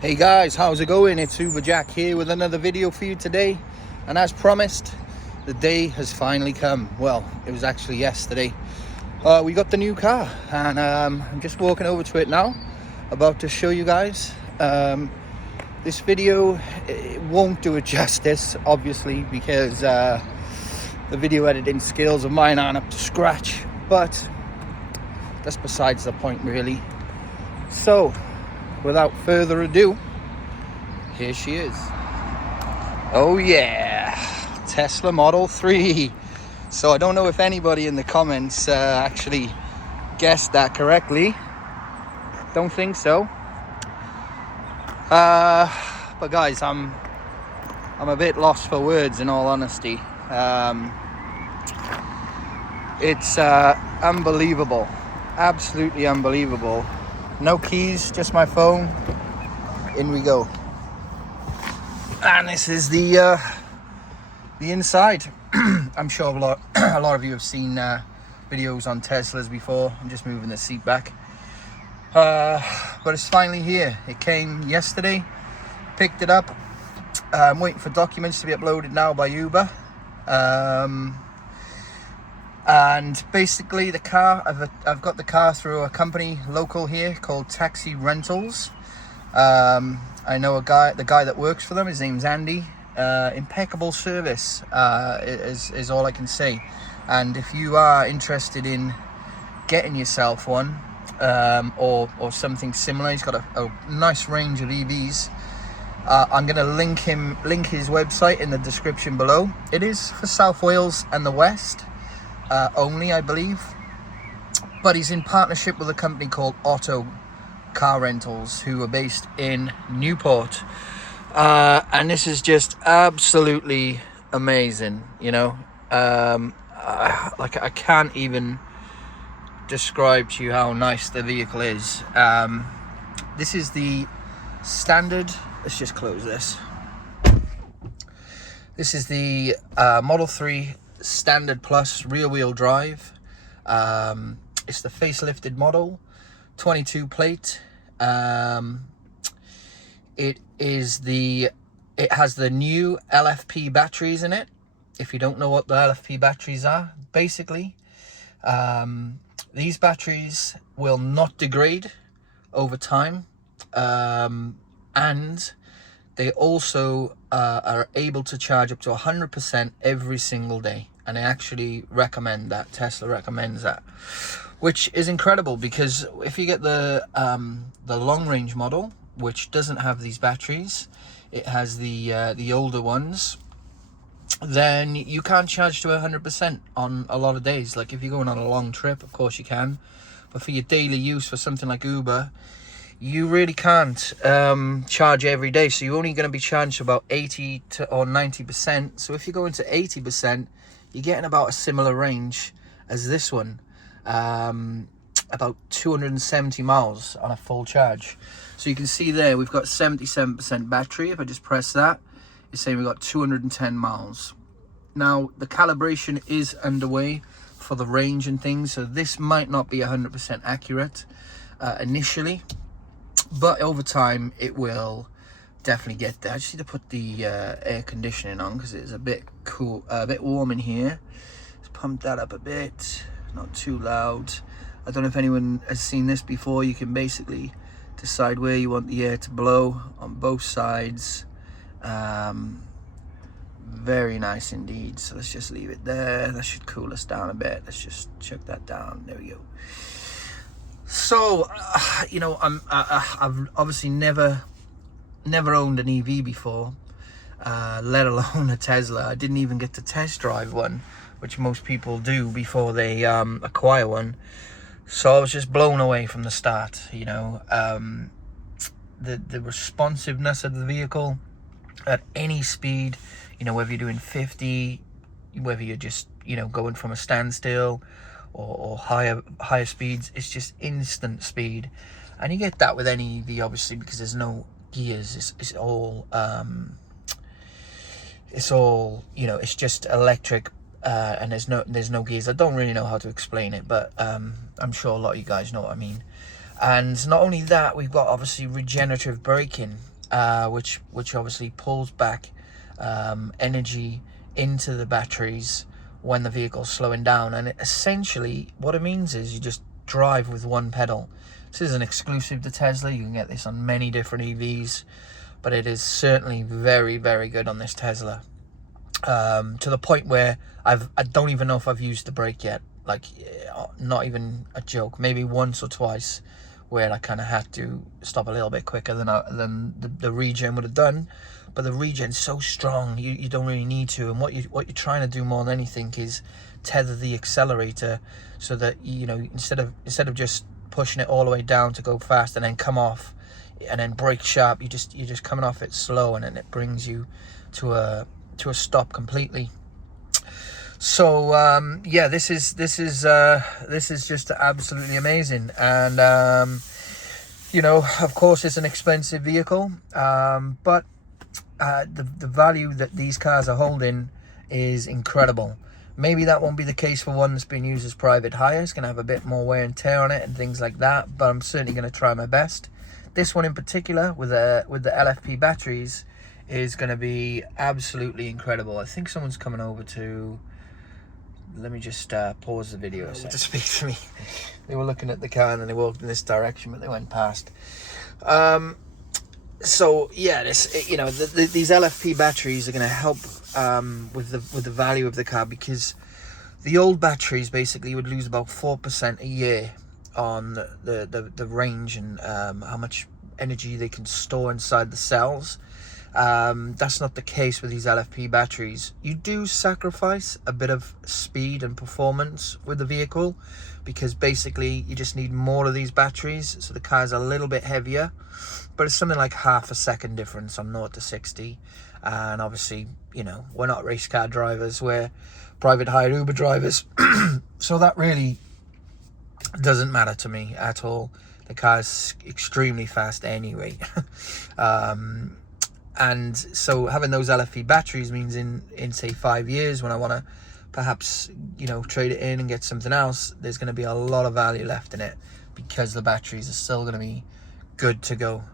Hey guys, how's it going? It's Uber Jack here with another video for you today, and as promised, the day has finally come. Well, it was actually yesterday. We got the new car, and I'm just walking over to it now, about to show you guys. This video, it won't do it justice, obviously, because the video editing skills of mine aren't up to scratch, but that's besides the point really. So without further ado, here she is. Oh yeah, Tesla Model 3. So I don't know if anybody in the comments actually guessed that correctly. Don't think so. But guys, I'm a bit lost for words, in all honesty. It's unbelievable, absolutely unbelievable. No keys, just my phone. In we go. And this is the inside. I'm sure a lot of you have seen videos on Teslas before. I'm just moving the seat back. But it's finally here. It came yesterday. Picked it up. I'm waiting for documents to be uploaded now by Uber. And basically the car, I've got the car through a company local here called Taxi Rentals. I know the guy that works for them. His name's Andy. Impeccable service is all I can say. And if you are interested in getting yourself one or something similar, he's got a nice range of EVs. I'm going to link his website in the description below. It is for South Wales and the West. Only, I believe, but he's in partnership with a company called Auto Car Rentals, who are based in Newport, and this is just absolutely amazing. You know, like I can't even describe to you how nice the vehicle is. This is the standard. Let's just close this. This is the Model 3 Standard Plus rear wheel drive. It's the facelifted model, 22 plate. It has the new LFP batteries in it. If you don't know what the LFP batteries are, basically these batteries will not degrade over time, and they also are able to charge up to 100% every single day. And I actually recommend that. Tesla recommends that, which is incredible, because if you get the long range model, which doesn't have these batteries, it has the older ones, then you can't charge to 100% on a lot of days. Like if you're going on a long trip, of course you can, but for your daily use, for something like Uber, you really can't charge every day. So you're only going to be charged about 80 or 90%. So if you go into 80%, you're getting about a similar range as this one, about 270 miles on a full charge. So you can see there we've got 77% battery. If I just press that, it's saying we've got 210 miles. Now the calibration is underway for the range and things, so this might not be 100% accurate initially, but over time it will definitely get there. I just need to put the air conditioning on because it's a bit cool, a bit warm in here. Let's pump that up a bit, not too loud. I don't know if anyone has seen this before. You can basically decide where you want the air to blow on both sides. Very nice indeed. So let's just leave it there. That should cool us down a bit. Let's just check that down. There we go. So you know, I've obviously never owned an EV before, let alone a Tesla. I didn't even get to test drive one, which most people do before they acquire one. So I was just blown away from the start. You know, the responsiveness of the vehicle at any speed. You know, whether you're doing 50, whether you're just, you know, going from a standstill or higher speeds, it's just instant speed. And you get that with any EV, obviously, because there's no gears. It's all you know, it's just electric, and there's no gears. I don't really know how to explain it, but I'm sure a lot of you guys know what I mean. And not only that, we've got obviously regenerative braking. which obviously pulls back energy into the batteries when the vehicle's slowing down. And essentially what it means is you just drive with one pedal. This isn't exclusive to Tesla. You can get this on many different EVs, but it is certainly very, very good on this Tesla. To the point where I don't even know if I've used the brake yet. Like, not even a joke. Maybe once or twice, where I kind of had to stop a little bit quicker than the regen would have done. But the regen's so strong, you don't really need to. And what you're trying to do more than anything is tether the accelerator, so that, you know, instead of just pushing it all the way down to go fast and then come off and then brake sharp, you're just coming off it slow, and then it brings you to a stop completely. So yeah, this is just absolutely amazing. And you know, of course it's an expensive vehicle, but the value that these cars are holding is incredible. Maybe that won't be the case for one that's been used as private hire. It's going to have a bit more wear and tear on it and things like that, but I'm certainly going to try my best. This one in particular, with the LFP batteries, is going to be absolutely incredible. I think someone's coming over to... Let me just pause the video to speak to me. They were looking at the car and then they walked in this direction, but they went past. So yeah, this, you know, these LFP batteries are going to help with the value of the car, because the old batteries basically would lose about 4% a year on the range and how much energy they can store inside the cells. That's not the case with these LFP batteries. You do sacrifice a bit of speed and performance with the vehicle, because basically you just need more of these batteries, so the car's a little bit heavier, but it's something like half a second difference on 0 to 60. And obviously, you know, we're not race car drivers, we're private hire Uber drivers, so that really doesn't matter to me at all. The car's extremely fast anyway. And so having those LFP batteries means in say 5 years, when I want to perhaps, you know, trade it in and get something else, there's going to be a lot of value left in it, because the batteries are still going to be good to go.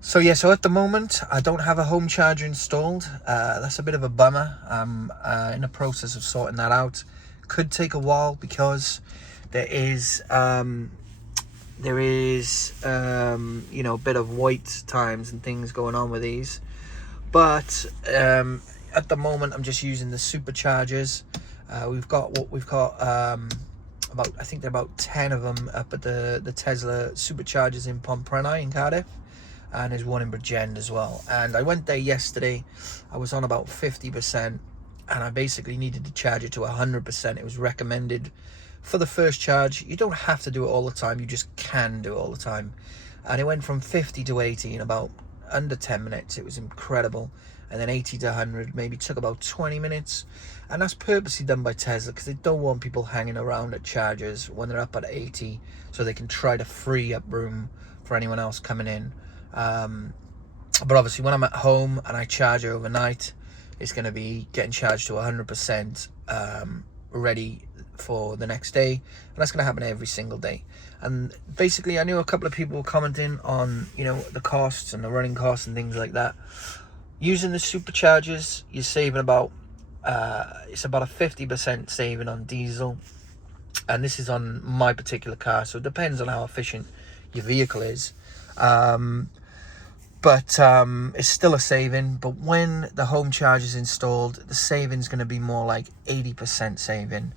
So yeah, so at the moment I don't have a home charger installed. That's a bit of a bummer. I'm in the process of sorting that out. Could take a while, because there is you know, a bit of wait times and things going on with these. But at the moment I'm just using the superchargers. We've got about, I think there are about 10 of them up at the Tesla superchargers in Pomprena in Cardiff, and there's one in Bridgend as well. And I went there yesterday. I was on about 50%, and I basically needed to charge it to 100%. It was recommended for the first charge. You don't have to do it all the time, you just can do it all the time. And it went from 50 to 80 in about under 10 minutes. It was incredible. And then 80 to 100 maybe took about 20 minutes. And that's purposely done by Tesla, because they don't want people hanging around at chargers when they're up at 80, so they can try to free up room for anyone else coming in. But obviously when I'm at home and I charge overnight, it's going to be getting charged to 100%, ready for the next day, and that's going to happen every single day. And basically I knew a couple of people were commenting on, you know, the costs and the running costs and things like that. Using the superchargers, you're saving about it's about a 50% saving on diesel, and this is on my particular car, so it depends on how efficient your vehicle is. But it's still a saving. But when the home charge is installed, the saving's going to be more like 80% saving,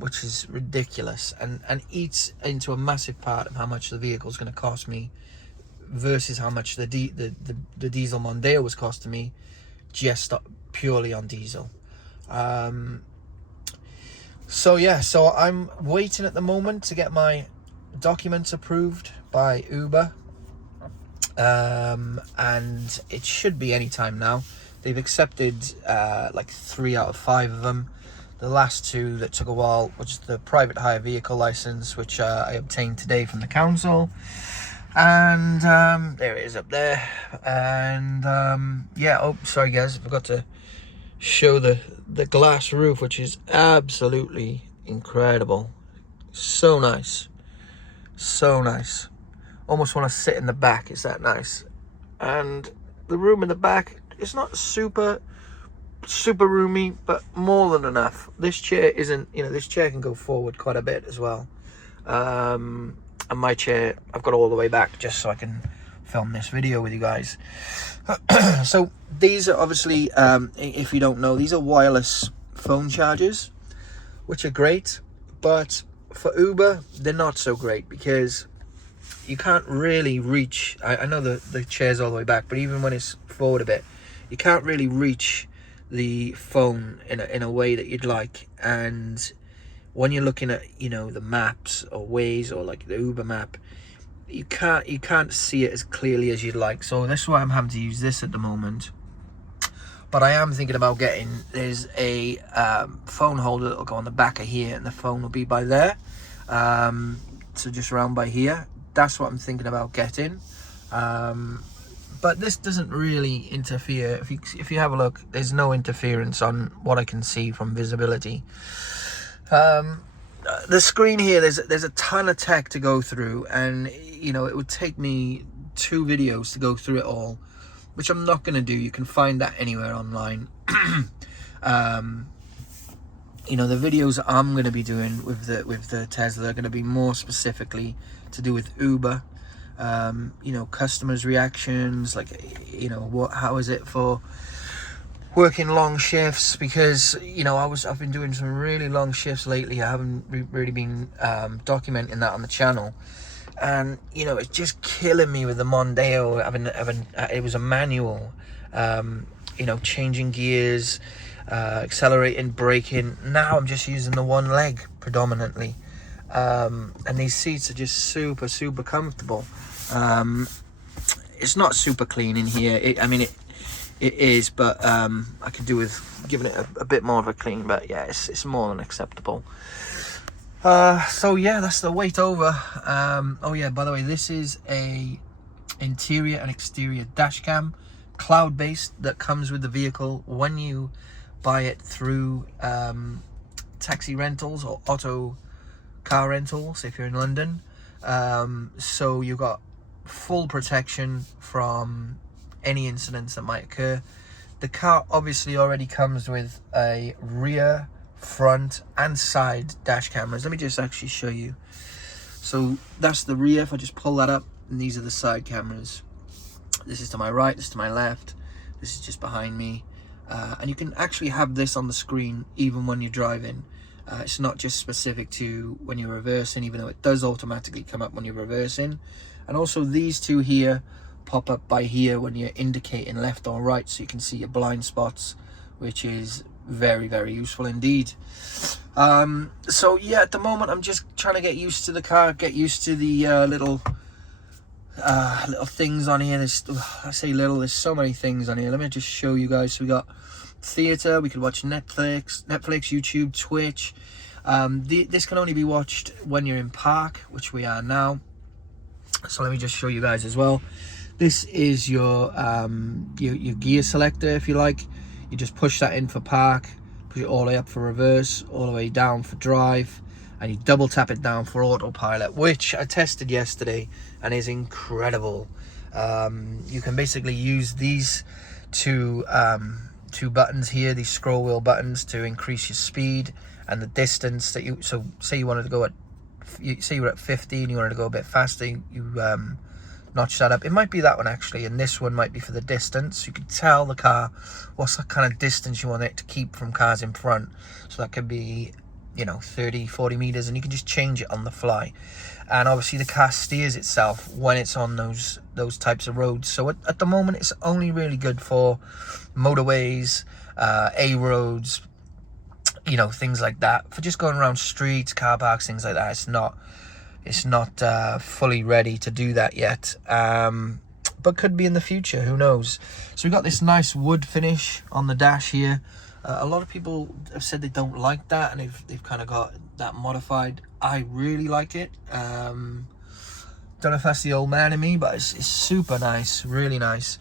which is ridiculous, and eats into a massive part of how much the vehicle is going to cost me, versus how much the diesel Mondeo was costing me just purely on diesel. So yeah, so I'm waiting at the moment to get my documents approved by Uber, and it should be any time now. They've accepted like 3 out of 5 of them. The last 2 that took a while was the private hire vehicle license, which I obtained today from the council. And there it is up there. And yeah, oh sorry guys, I forgot to show the glass roof, which is absolutely incredible. So nice, so nice. almost want to sit in the back. It's that nice. And the room in the back, it's not super roomy, but more than enough. This chair isn't, you know, this chair can go forward quite a bit as well. And my chair, I've got all the way back just so I can film this video with you guys. So these are obviously, if you don't know, these are wireless phone chargers, which are great, but for Uber they're not so great because you can't really reach, I know the chair's all the way back, but even when it's forward a bit, you can't really reach the phone in a way that you'd like. And when you're looking at, you know, the maps or Waze or like the Uber map, you can't see it as clearly as you'd like. So that's why I'm having to use this at the moment. But I am thinking about getting, there's a phone holder that will go on the back of here, and the phone will be by there. So just around by here. That's what I'm thinking about getting. But this doesn't really interfere. If you have a look, there's no interference on what I can see from visibility. The screen here, there's a ton of tech to go through, and you know, it would take me 2 videos to go through it all, which I'm not going to do. You can find that anywhere online. You know, the videos I'm going to be doing with the Tesla are going to be more specifically to do with Uber. You know, customers' reactions, like, you know, how is it for working long shifts, because, you know, I've been doing some really long shifts lately. I haven't really been documenting that on the channel, and you know, it's just killing me with the Mondeo. It was a manual, you know, changing gears, accelerating, braking. Now I'm just using the one leg predominantly, and these seats are just super comfortable. It's not super clean in here. It is, but I could do with giving it a bit more of a clean, but yeah, it's more than acceptable. So yeah, that's the weight over. Oh yeah, by the way, this is a interior and exterior dash cam, cloud-based, that comes with the vehicle when you buy it through taxi rentals or auto car rentals if you're in London. So you've got full protection from any incidents that might occur. The car obviously already comes with a rear, front and side dash cameras. Let me just actually show you. So that's the rear. If I just pull that up, and these are the side cameras. This is to my right, this is to my left, this is just behind me, and you can actually have this on the screen even when you're driving. It's not just specific to when you're reversing, even though it does automatically come up when you're reversing. And also these two here pop up by here when you're indicating left or right, so you can see your blind spots, which is very useful indeed. So yeah, at the moment I'm just trying to get used to the car, get used to the little things on here. I say little, there's so many things on here. Let me just show you guys. So we got theater, we could watch Netflix, YouTube, Twitch. This can only be watched when you're in park, which we are now. So let me just show you guys as well. This is your gear selector, if you like. You just push that in for park, push it all the way up for reverse, all the way down for drive, and you double tap it down for autopilot, which I tested yesterday and is incredible. You can basically use these two buttons here, these scroll wheel buttons, to increase your speed and the distance that you, so say you wanted to go at, say you were at 50 and you wanted to go a bit faster, you notch that up. It might be that one actually, and this one might be for the distance. You can tell the car what's the kind of distance you want it to keep from cars in front, so that could be, you know, 30-40 meters, and you can just change it on the fly. And obviously the car steers itself when it's on those types of roads. So at the moment it's only really good for motorways, A roads, you know, things like that. For just going around streets, car parks, things like that, it's not fully ready to do that yet, but could be in the future, who knows. So we've got this nice wood finish on the dash here. A lot of people have said they don't like that, and they've kind of got that modified. I really like it. Don't know if that's the old man in me, but it's super nice, really nice.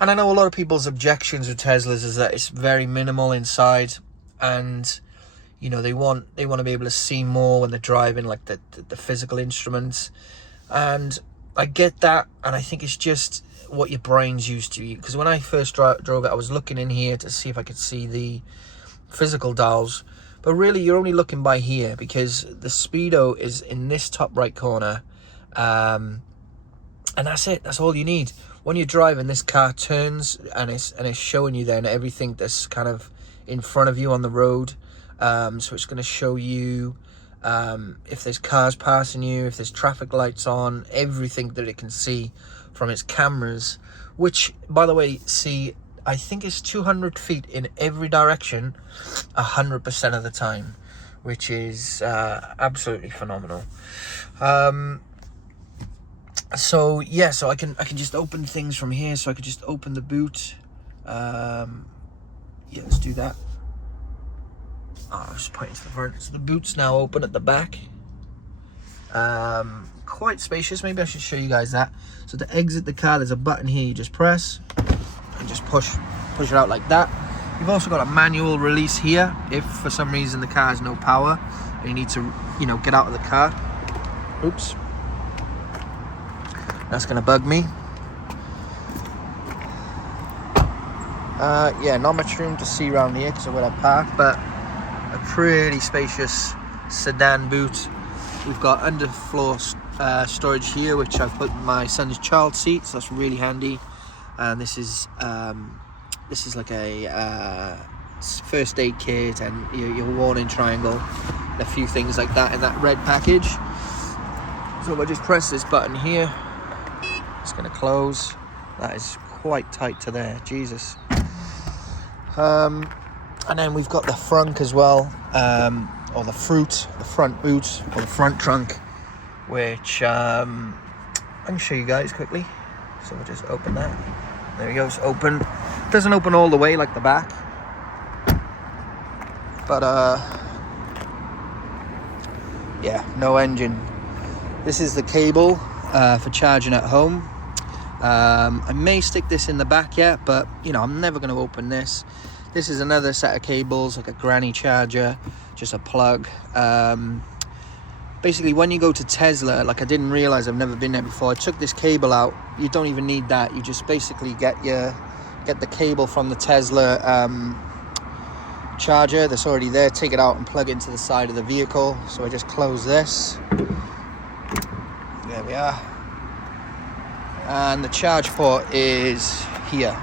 And I know a lot of people's objections with Teslas is that it's very minimal inside, and you know, they want to be able to see more when they're driving, like the physical instruments. And I get that, and I think it's just what your brain's used to. Because when I first drove it, I was looking in here to see if I could see the physical dials, but really you're only looking by here, because the speedo is in this top right corner, and that's it. That's all you need. When you're driving, this car turns and it's showing you then everything that's kind of in front of you on the road. So it's going to show you if there's cars passing you, if there's traffic lights on, everything that it can see from its cameras, which, by the way, see, I think it's 200 feet in every direction 100% of the time, which is absolutely phenomenal. So yeah, so I can just open things from here. So I could just open the boot. Yeah, let's do that. I'll just point it to the front. So the boot's now open at the back. Quite spacious. Maybe I should show you guys that. So to exit the car, there's a button here. You just press and just push it out like that. You've also got a manual release here if for some reason the car has no power and you need to, you know, get out of the car. Oops. That's gonna bug me. Yeah, not much room to see around here because of where I parked, but a pretty spacious sedan boot. We've got underfloor storage here, which I've put my son's child seat, so that's really handy. And this is like a first aid kit and your warning triangle, and a few things like that in that red package. So if I just press this button here, it's going to close. That is quite tight to there, Jesus. And then we've got the frunk as well, or the front boot, or the front trunk, which I can show you guys quickly. So we'll just open that. There we go, it's open. It doesn't open all the way like the back, but yeah, no engine. This is the cable for charging at home. I may stick this in the back yet, but you know, I'm never going to open this. This is another set of cables, like a granny charger, just a plug. Basically, when you go to Tesla, like I didn't realize, I've never been there before, I took this cable out. You don't even need that. You just basically get the cable from the Tesla charger that's already there, take it out and plug it into the side of the vehicle. So I just close this. There we are. And the charge port is here,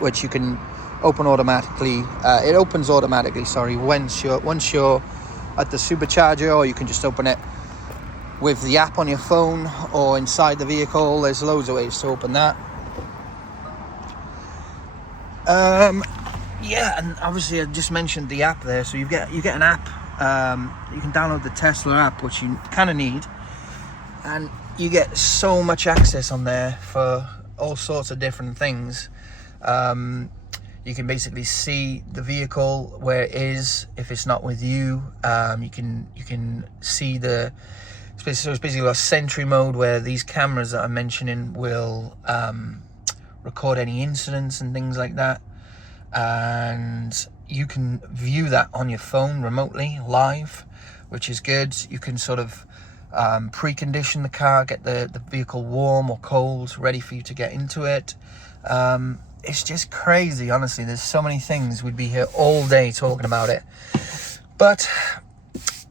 which you can open automatically. It opens automatically, sorry, once you're at the supercharger, or you can just open it with the app on your phone or inside the vehicle. There's loads of ways to open that. Yeah, and obviously I just mentioned the app there, so you get an app. You can download the Tesla app, which you kind of need, and you get so much access on there for all sorts of different things. You can basically see the vehicle, where it is, if it's not with you. You can see so it's basically a Sentry mode, where these cameras that I'm mentioning will record any incidents and things like that, and you can view that on your phone remotely, live, which is good. You can sort of precondition the car, get the vehicle warm or cold, ready for you to get into it. It's just crazy, honestly. There's so many things. We'd be here all day talking about it, but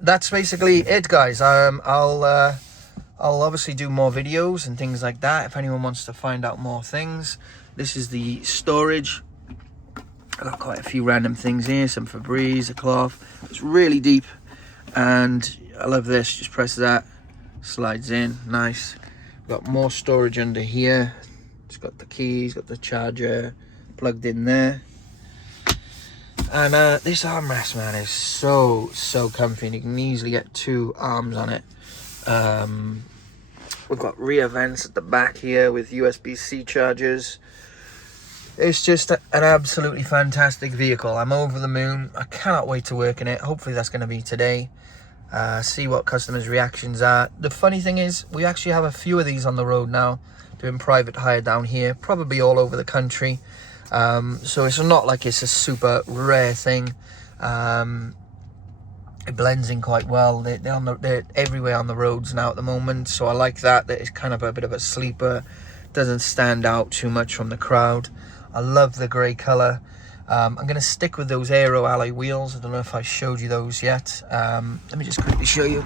that's basically it, guys. I'll obviously do more videos and things like that if anyone wants to find out more things. This is the storage. I've got quite a few random things here, some Febreze, a cloth. It's really deep, and I love this. Just press that, slides in, nice. Got more storage under here. It's got the keys, got the charger plugged in there. And this armrest, man, is so comfy, and you can easily get 2 arms on it. We've got rear vents at the back here with USB-C chargers. It's just an absolutely fantastic vehicle. I'm over the moon. I cannot wait to work in it. Hopefully that's going to be today. See what customers' reactions are. The funny thing is, we actually have a few of these on the road now, doing private hire down here, probably all over the country. So it's not like it's a super rare thing. it blends in quite well. They're everywhere on the roads now at the moment, so I like that it's kind of a bit of a sleeper, doesn't stand out too much from the crowd. I love the grey colour. I'm going to stick with those aero alloy wheels. I don't know if I showed you those yet. Let me just quickly show you.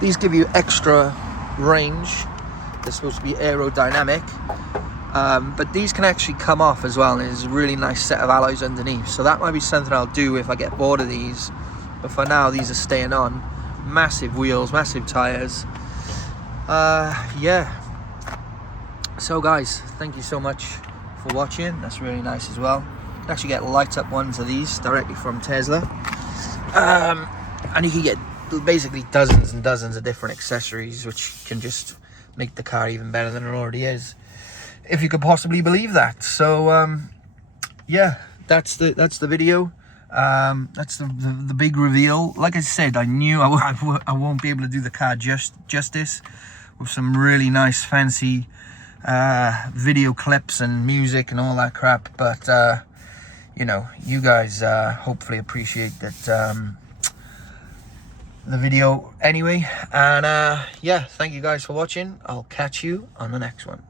These give you extra range. They're supposed to be aerodynamic, but these can actually come off as well, and there's a really nice set of alloys underneath, so that might be something I'll do if I get bored of these. But for now, these are staying on. Massive wheels, massive tires. Yeah. So guys, thank you so much for watching. That's really nice as well. You can actually get light up ones of these directly from Tesla. And you can get basically dozens and dozens of different accessories, which can just make the car even better than it already is, if you could possibly believe that. So yeah, that's the video. That's the big reveal. Like I said, I knew I won't be able to do the car justice with some really nice fancy video clips and music and all that crap, but you know, you guys hopefully appreciate that the video anyway. And yeah, thank you guys for watching. I'll catch you on the next one.